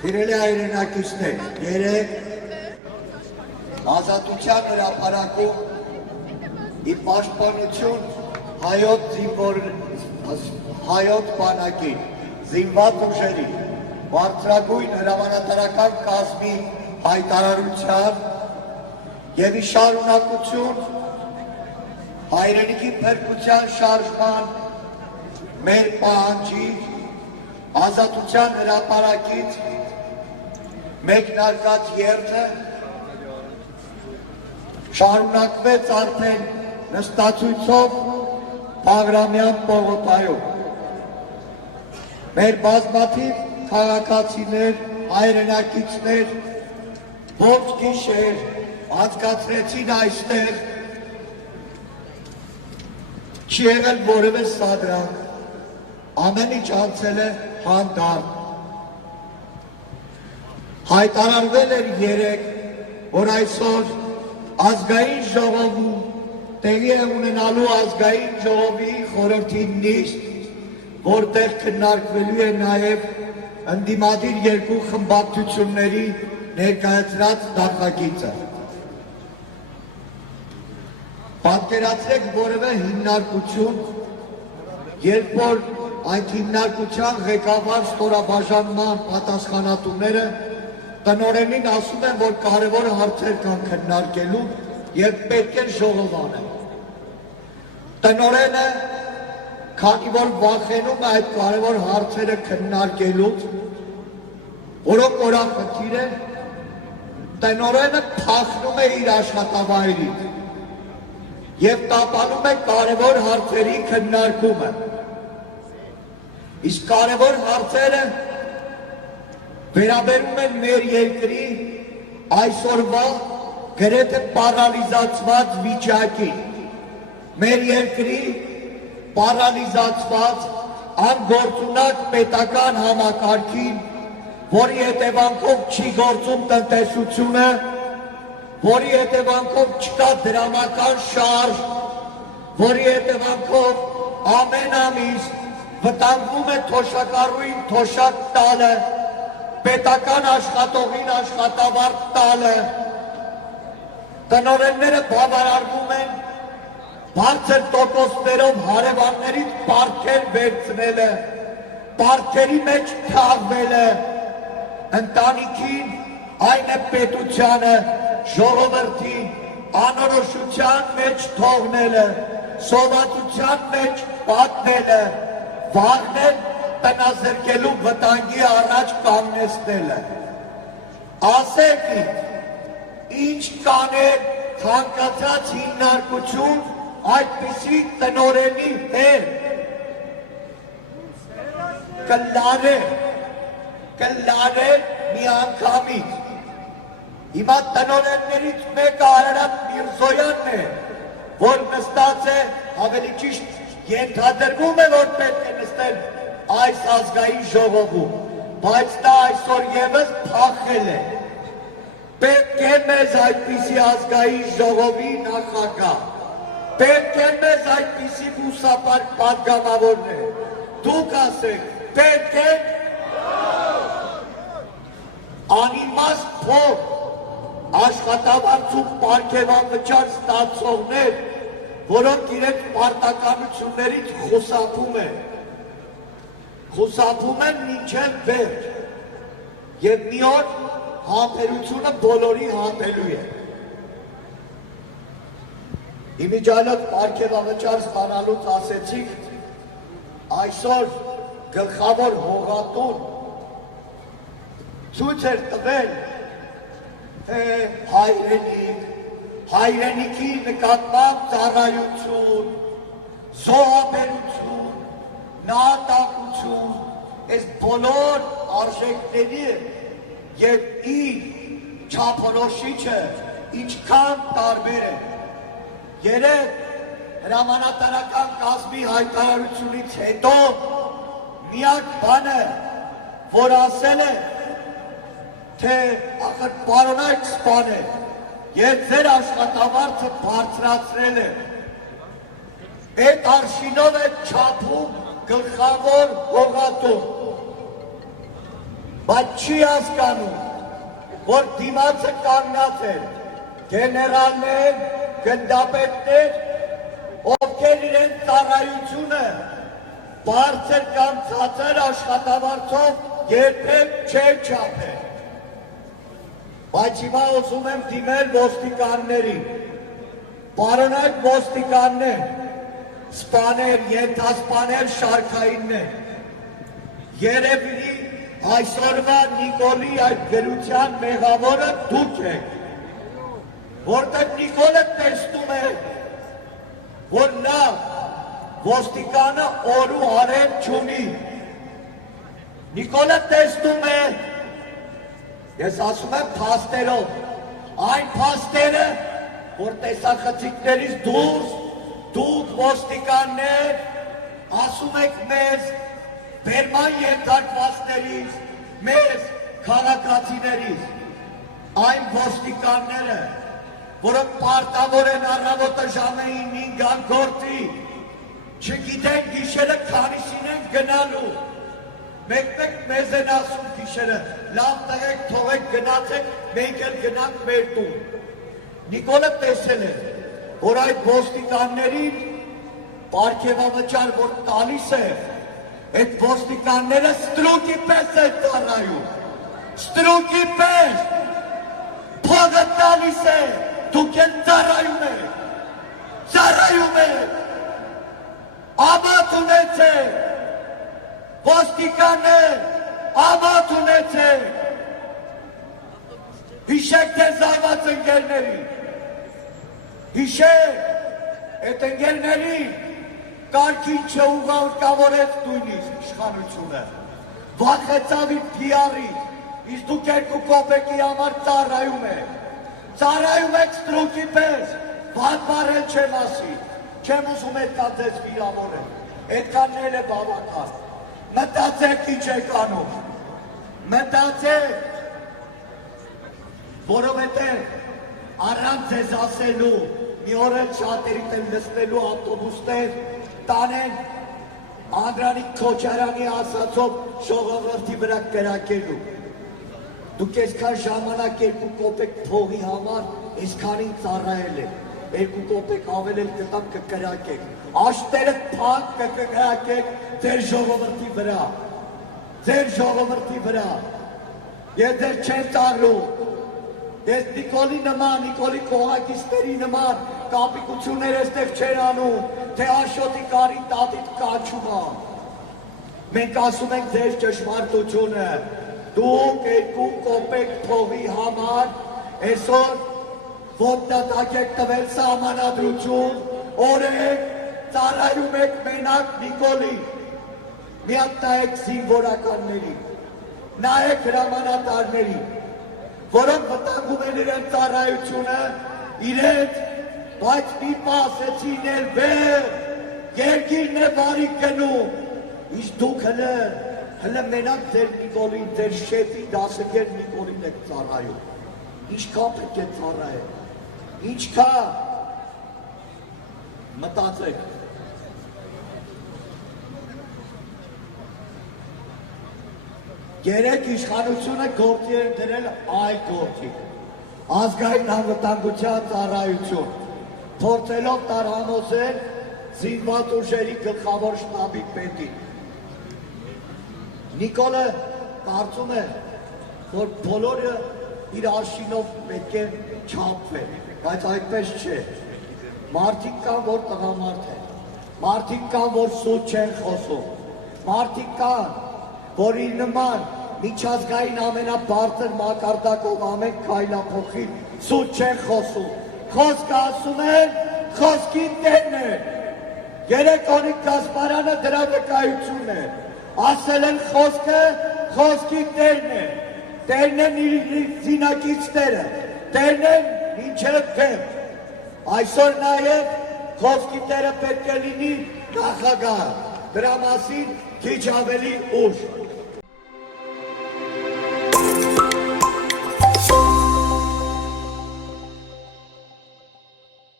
Սիրելի հայրենակիցներ, երեք ազատության հրապարակում ի պաշտպանություն հայոց բանակի զինված ուժերի բարձրագույն հրամանատարական կազմի հայտարարության և ի շարունակություն հայրենիքի փրկության շարժման մեր պահանջի ազատության հրապարակից մեկնարկած երթը շարունակվեց արդեն նստացույցով Բաղրամյան պողոտայում։ Մեր բազմաթիվ քաղաքացիներ, հայրենակիցներ ողջ գիշեր անցկացրեցին այստեղ, չի եղել որևէ սադրանք, ամեն ինչ անցել է հանդարտ։ Հայտարարվել էր երեկ, որ այսօր ազգային ժողովում տեղի է ունենալու ազգային ժողովի խորհրդի նիստ, որտեղ քննարկվելու է նաև ընդդիմադիր երկու խմբակցությունների ներկայացրած նախագիծը։ Պատկերացրեք որևէ հիմնարկություն, երբ որ այդ հիմնարկության ղեկավար ստորաբաժանման պատասխանատուները տնօրենին ասում են, որ կարևոր հարցեր կան քննարկելու և պետք է ժողով անել։ Տնօրենը, քանի որ վախենում է այդ կարևոր հարցերը քննարկելուց, որոնք օրախնդիր են, տնօրենը փախնում է իր աշխատավայրից և տապալում է կարևոր հարցերի քննարկումը։ Իսկ կարևոր հարցերը վերաբերում են մեր երկրի այսօրվա գրեթե պարալիզացված վիճակին, մեր երկրի պարալիզացված անգործունակ պետական համակարգին, որի հետևանքով չի գործում տնտեսությունը, որի հետևանքով չկա դրամական շարժ, որի հետևանքով ամեն ամիս վտանգվում է թոշակառուին թոշակ տալը, պետական աշխատողին աշխատավարձ տալը, տնօրենները բավարարվում են բարձր տոկոսներով հարևաններից պարտքեր վերցնելը, պարտքերի մեջ թաղվելը, ընտանիքին, այն է պետությանը, ժողովրդին անորոշության մեջ թողնելը, սովածության մեջ պատնելը, վաղն տնազրկելու վտանգի առաջ կանգնեցնելը։ Ասեք ինձ, ինչ կաներ ցանկացած հիմնարկություն այդպիսի տնօրենի հետ։ Կլարեր միանգամից։ Հիմա տնօրեններից մեկը Արարատ Միրզոյանն է, որ նստած է, ավելի ճիշտ ենթադրվում է, որ պետք է նստել այս ազգային ժողովում, բայց նա այսօր ևս փախել է։ Պետք է մեզ այդպիսի ազգային ժողովի նախագահ, պետք է մեզ այդպիսի բուսապար պատգամավորներ, դուք ասեք, պետք է անիմաստ փող աշխատավարձում պարգևավճար ստացողներ, որոնք իրենց պարտականություններից խուսափում են մինչև վերջ և մի օր համբերությունը բոլորի հատելու է։ Իմիջիալոց պարգևավճար ստանալուց ասեցիք, այսօր գլխավոր հողատուն ցույց էր տվել հայրենիքի նկատմամբ ծառայություն, զոհաբերություն, նահատակություն, այս բոլոր արժեքների և իր չափորոշիչը ինչքան տարբեր է։ Երեկ հրամանատարական կազմի հայտարարությունից հետո միակ բանը, որ ասել է, թե ախր պարոնայք սպանել, երբ ձեր աշխատավարձը բարձրացրել է, այդ արշինով է չափում գլխավոր հողատուն։ բայց չի հասկանում, որ դիմացը կանգնած են գեներալներ, գնդապետներ, ովքեր իրենց ծառայությունը բարձր կամ ցածր աշխատավարձով երբեք չեն չափել։ Բայց հիմա ուզում եմ դիմել ոստիկաններին, պարոնայք ոստիկաններ, սպաներ, ենթասպաներ, շարքայիններ, երևի այսօրվա Նիկոլի այդ գրության մեղավորը դուք եք, որտեղ Նիկոլը տեսնում է, որ նա ոստիկանը օր ու արև չունի, Նիկոլը տեսնում է, ես ասում եմ փաստերով, այն փաստերը, որ տեսախցիկներից դուրս, դուք ոստիկաններ, ասում եք մեզ, բերման ենթարկվածներից, մեզ քաղաքացիներից, այն ոստիկանները, որոնք պարտավոր են առավոտը ժամը 9-ին գան գործի, չգիտեն գիշերը քանիսին են գնալու, մեկ մեզ են ասում գիշերը, լավ տղեք, թողեք, գնացեք, մենք էլ գնանք մեր տուն։ Նիկոլը տեսել է, որ այդ ոստիկաններին պարգևավճար, որ տալիս է, այդ ոստիկանները ստրուկի պես են ծառայում, ստրուկի պես, փողը տալիս է, դուք են ծառայում եք, ամոթ ունեցեք, ոստիկաններ, ամոթ ունեցեք, հիշեք թե զայված ընկերներին, հիշեք, այդ ընկերներին կարգին չուղարկավորեց նույնիսկ իշխանությունը, վախեցավ իր PR-ից, իսկ դուք 2 կոպեկի համար ծառայում եք ստրուկի պես, վատ բարել չեմ ասի, չեմ ուզում այդքա ձեզ վիրավորել, այդքանն է բավական, մտածեք ինչ եք անում, մտածեք, որովհետև առանց ձեզ ասելու, մի օր էլ շատերիդ են լսնելու ավտոբուսներ, տանեն Անդրանիկ Քոչարյանի ասածով ժողովրդի վրա կրակելու։ Դուք այսքան ժամանակ 2 կոպեկ փողի համար այսքանին ծառայել եք, 2 կոպեկ ավել էլ կտամ կկրակեք, աշտերը փակ կկրակեք ձեր ժողովրդի վրա, ես ձեր չեմ ծառում, ես Նիկոլի նման, Նիկոլի կողակիցների նման կապիկություններ էստեղ չեն անում, թե Աշոտի կարի տատիտ կանչում ա։ Մենք ասում ենք ձեր ճշմարտությունը, դուք 2 կոպեկ փողի համար այսօր ոտնատակ եք տվել սահմանադրություն, օրեք ծառայում եք մենակ Նիկոլի, միակ նայեք զինվորականների, նայեք հրամանատարների, որոնք վտանգում են իրեն ծառայությունը, իրենց, բայց մի պասեցին էլ վեր, երկիրն է բարի գնում, իսկ դուք հլը մենակ ձեր Նիկոլին, ձեր շեփի դասգեր Նիկոլին եք ծառայում, ինչքան պետք է ծառայել, ինչքան, մտածեք, Երեք իշխանությունը գործի էր դրել այլ գործիք, ազգային անվտանգության ծառայություն, փորձելով տարանոսել զինված ուժերի գլխավոր շտաբի պետին։ Նիկոլը կարծում է, որ բոլորը իր արշինով պետք է չափվեն, բայց այդպես չէ։ Մարդիկ կան, որ տղամարդ են, մարդիկ կան, որ սուտ չեն խոսում, մարդիկ կան, որ իր նման միջազգային ամենաբարձր մակարդակով ամեն քայլափոխի սուտ չեն խոսում, խոսքը ասում են, խոսքի տերն են, երեք օրիկ Կասպարյանը դրա վկայությունն է, ասել են խոսքը, խոսքի տերն է, տերն են իր զինակիցները, տերն են ինչև դեմ, այսօր նաև խոսքի տերը պետք է լինի նախագահ, դրա մասին քիչ ավելի ուշ